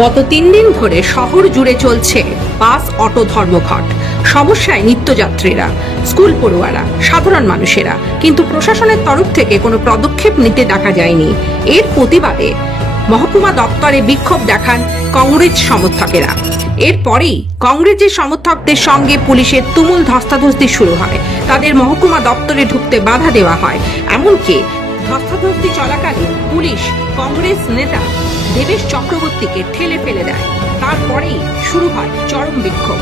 গত 3 দিন ধরে শহর জুড়ে চলছে বাস অটো ধর্মঘট। সমস্যায় নিত্যযাত্রীরা, স্কুল পড়ুয়ারা, সাধারণ মানুষেরা, কিন্তু প্রশাসনের তরফ থেকে কোনো পদক্ষেপ নিতে দেখা যায়নি। এর প্রতিবাদে মহকুমা দপ্তরে বিক্ষোভ দেখান কংগ্রেস সমর্থকেরা। এরপরেই কংগ্রেসের সমর্থকদের সঙ্গে পুলিশের তুমুল ধস্তাধস্তি শুরু হয়। তাদের মহকুমা দপ্তরে ঢুকতে বাধা দেওয়া হয়। এমনকি ধস্তাধস্তি চলাকালীন পুলিশ কংগ্রেস নেতা দেবেশ চক্রবর্তীকে ঠেলে ফেলে দেয়। তারপরেই শুরু হয় চরম বিক্ষোভ।